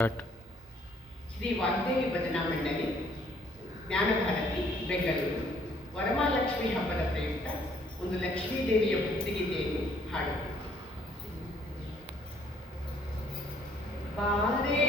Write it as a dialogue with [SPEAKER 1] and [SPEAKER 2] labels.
[SPEAKER 1] ಶ್ರೀ ವಾಗ್ದೇವಿ ಭಜನಾ ಮಂಡಳಿ ಜ್ಞಾನಭಾರತಿ, ಬೆಂಗಳೂರು. ವರಮಹಾಲಕ್ಷ್ಮಿ ಹಬ್ಬದ ಪ್ರಯುಕ್ತ ಒಂದು ಲಕ್ಷ್ಮೀ ದೇವಿಯ ಭಕ್ತಿಗೀತೆಯನ್ನು ಹಾಡು. ಬಾರೇ